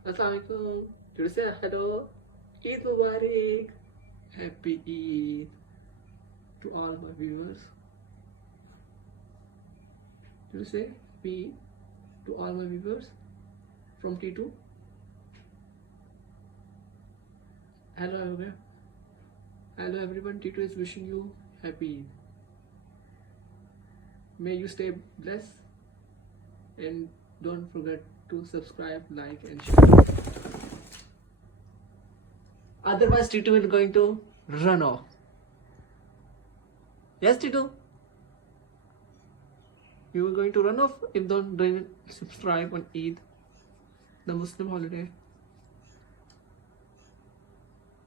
Assalamualaikum. Did you say hello? Eid Mubarak. Happy Eid to all my viewers. Did you say Happy Eid to all my viewers from T2? Hello everyone. Hello everyone. T2 is wishing you Happy Eid. May you stay blessed and don't forget to subscribe, like and share. Otherwise T2 is going to run off. Yes T2? You are going to run off if don't subscribe on Eid, the Muslim holiday.